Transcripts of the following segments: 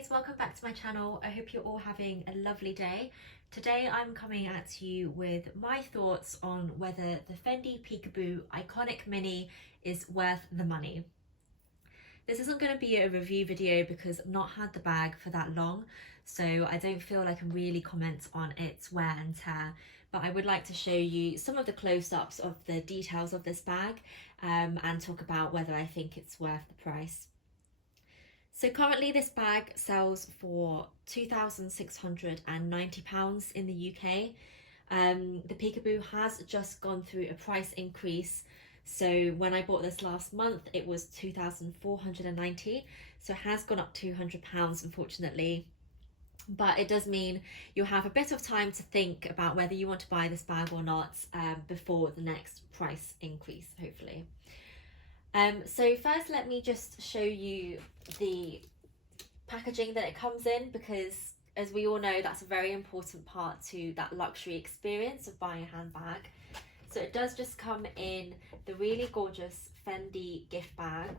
guys, welcome back to my channel. I hope you're all having a lovely day. Today I'm coming at you with my thoughts on whether the Fendi Peekaboo Iconic Mini is worth the money. This isn't going to be a review video because I've not had the bag for that long, so I don't feel like I can really comment on its wear and tear, but I would like to show you some of the close-ups of the details of this bag and talk about whether I think it's worth the price. So currently this bag sells for £2,690 in the UK. The Peekaboo has just gone through a price increase. So when I bought this last month, it was £2,490. So it has gone up £200, unfortunately. But it does mean you'll have a bit of time to think about whether you want to buy this bag or not before the next price increase, hopefully. So first let me just show you the packaging that it comes in, because as we all know, that's a very important part to that luxury experience of buying a handbag. So it does just come in the really gorgeous Fendi gift bag.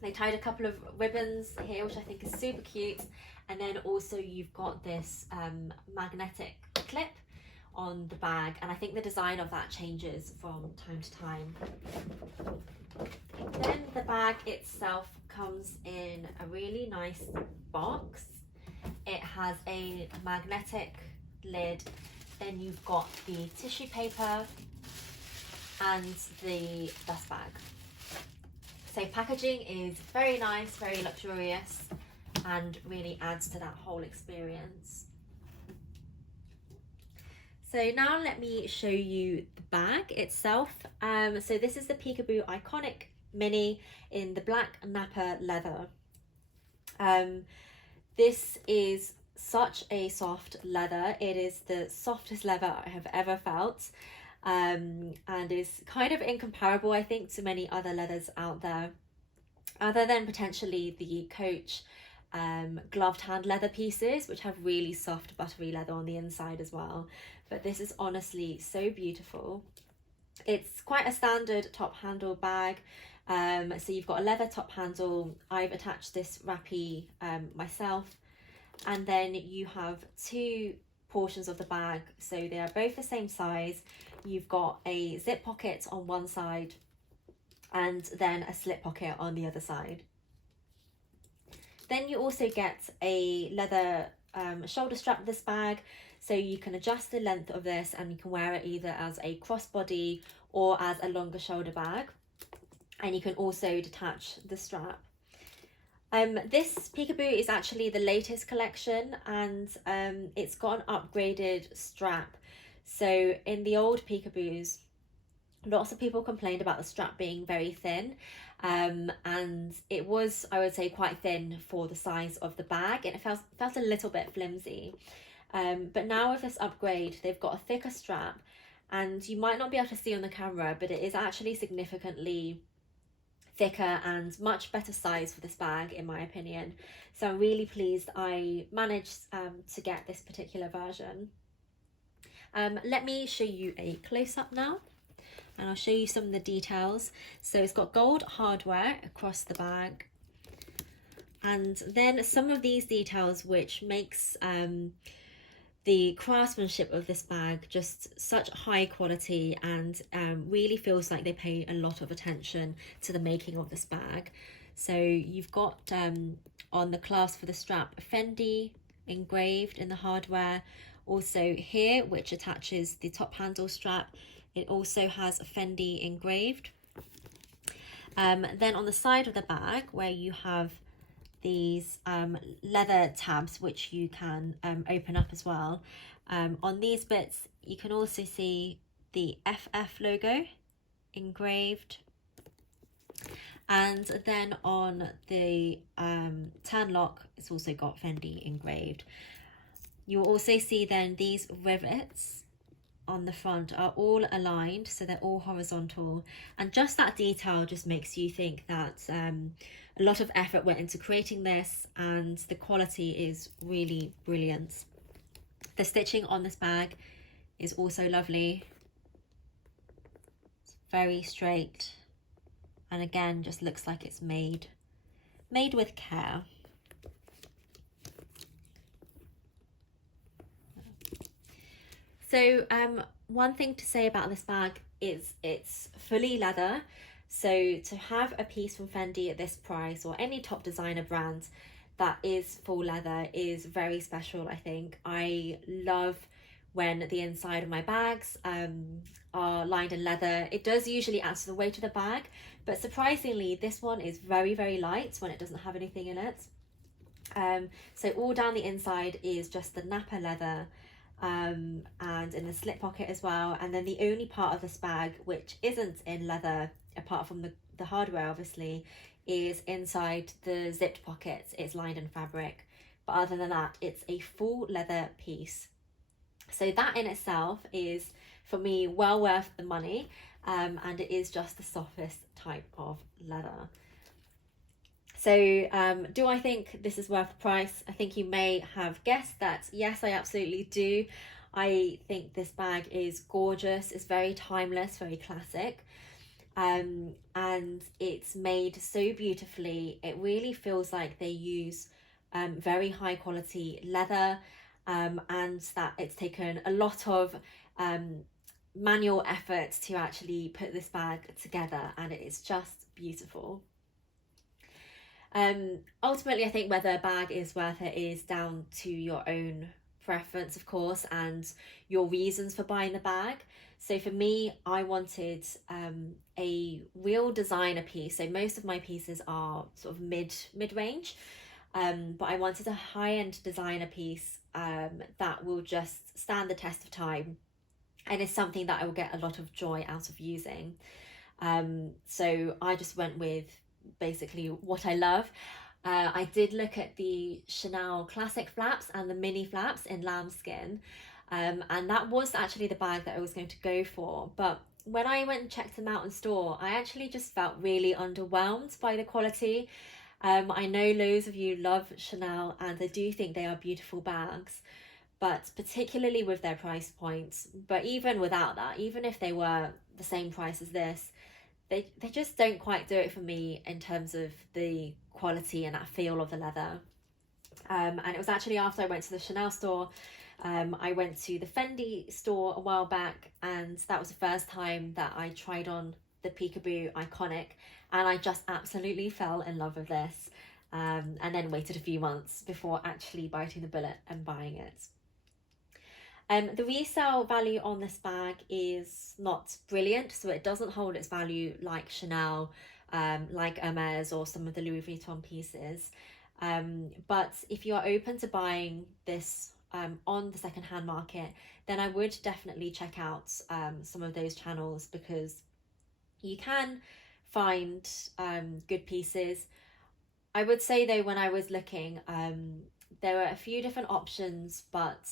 They tied a couple of ribbons here, which I think is super cute, and then also you've got this magnetic clip on the bag, and I think the design of that changes from time to time. Then the bag itself comes in a really nice box. It has a magnetic lid, then you've got the tissue paper and the dust bag. So packaging is very nice, very luxurious, and really adds to that whole experience. So now let me show you the bag itself. So this is the Peekaboo Iconic Mini in the black Napa leather. This is such a soft leather. It is the softest leather I have ever felt, and is kind of incomparable, I think, to many other leathers out there, other than potentially the Coach gloved hand leather pieces, which have really soft buttery leather on the inside as well. But this is honestly so beautiful. It's quite a standard top handle bag. So you've got a leather top handle. I've attached this wrappy myself, and then you have two portions of the bag, so they are both the same size. You've got a zip pocket on one side and then a slip pocket on the other side. Then you also get a leather shoulder strap with this bag, so you can adjust the length of this and you can wear it either as a crossbody or as a longer shoulder bag, and you can also detach the strap. This Peekaboo is actually the latest collection, and it's got an upgraded strap. So in the old Peekaboos, lots of people complained about the strap being very thin, and it was, I would say, quite thin for the size of the bag, and it felt a little bit flimsy. But now with this upgrade, they've got a thicker strap, and you might not be able to see on the camera, but it is actually significantly thicker and much better size for this bag, in my opinion. So I'm really pleased I managed to get this particular version. Let me show you a close-up now, and I'll show you some of the details. So it's got gold hardware across the bag, and then some of these details which makes the craftsmanship of this bag just such high quality, and really feels like they pay a lot of attention to the making of this bag. So you've got on the clasp for the strap Fendi engraved in the hardware. Also here, which attaches the top handle strap, it also has a Fendi engraved. Then on the side of the bag, where you have these leather tabs which you can open up as well, on these bits you can also see the FF logo engraved, and then on the turn lock it's also got Fendi engraved. You will also see then these rivets on the front are all aligned, so they're all horizontal, and just that detail just makes you think that a lot of effort went into creating this, and the quality is really brilliant. The stitching on this bag is also lovely. It's very straight, and again just looks like it's made with care. So one thing to say about this bag is it's fully leather. So to have a piece from Fendi at this price, or any top designer brand that is full leather, is very special, I think. I love when the inside of my bags are lined in leather. It does usually add to the weight of the bag, but surprisingly this one is very, very light when it doesn't have anything in it. So all down the inside is just the nappa leather, and in the slip pocket as well. And then the only part of this bag which isn't in leather, apart from the hardware obviously, is inside the zipped pockets. It's lined in fabric, but other than that it's a full leather piece. So that in itself is, for me, well worth the money, and it is just the softest type of leather. So do I think this is worth the price? I think you may have guessed that yes, I absolutely do. I think this bag is gorgeous. It's very timeless, very classic, and it's made so beautifully. It really feels like they use very high quality leather, and that it's taken a lot of manual effort to actually put this bag together, and it is just beautiful. Ultimately, I think whether a bag is worth it is down to your own preference, of course, and your reasons for buying the bag. So for me, I wanted a real designer piece. So most of my pieces are sort of mid range, but I wanted a high-end designer piece that will just stand the test of time, and is something that I will get a lot of joy out of using. So I just went with basically what I love. I did look at the Chanel classic flaps and the mini flaps in lambskin, and that was actually the bag that I was going to go for. But when I went and checked them out in store, I actually just felt really underwhelmed by the quality. I know loads of you love Chanel, and I do think they are beautiful bags, but particularly with their price points. But even without that, even if they were the same price as this, they just don't quite do it for me in terms of the quality and that feel of the leather. And it was actually after I went to the Chanel store, I went to the Fendi store a while back, and that was the first time that I tried on the Peekaboo Iconic, and I just absolutely fell in love with this, and then waited a few months before actually biting the bullet and buying it. The resale value on this bag is not brilliant, so it doesn't hold its value like Chanel, like Hermes, or some of the Louis Vuitton pieces. But if you are open to buying this on the secondhand market, then I would definitely check out some of those channels, because you can find good pieces. I would say though, when I was looking, there were a few different options, but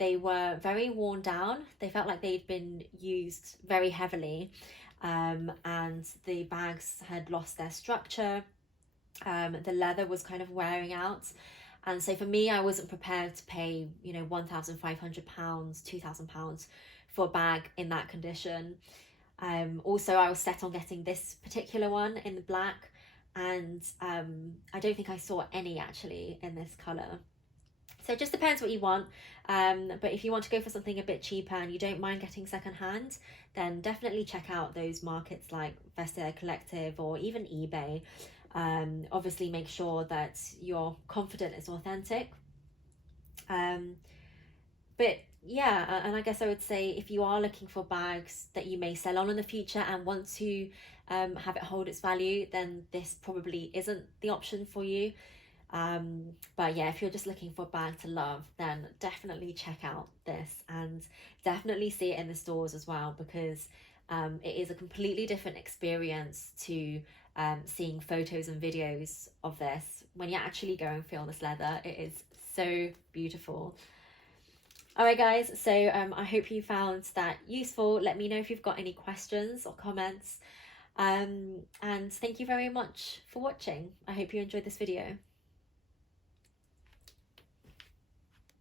they were very worn down. They felt like they'd been used very heavily, and the bags had lost their structure. The leather was kind of wearing out. And so for me, I wasn't prepared to pay, £1,500, £2,000 for a bag in that condition. Also, I was set on getting this particular one in the black, and I don't think I saw any actually in this colour. So it just depends what you want, but if you want to go for something a bit cheaper and you don't mind getting secondhand, then definitely check out those markets like Vestiaire Collective or even eBay. Obviously make sure that you're confident it's authentic. But yeah, and I guess I would say, if you are looking for bags that you may sell on in the future and want to have it hold its value, then this probably isn't the option for you. But yeah, if you're just looking for a bag to love, then definitely check out this, and definitely see it in the stores as well, because it is a completely different experience to seeing photos and videos of this. When you actually go and feel this leather, it is so beautiful. Alright guys, so I hope you found that useful. Let me know if you've got any questions or comments, and thank you very much for watching. I hope you enjoyed this video.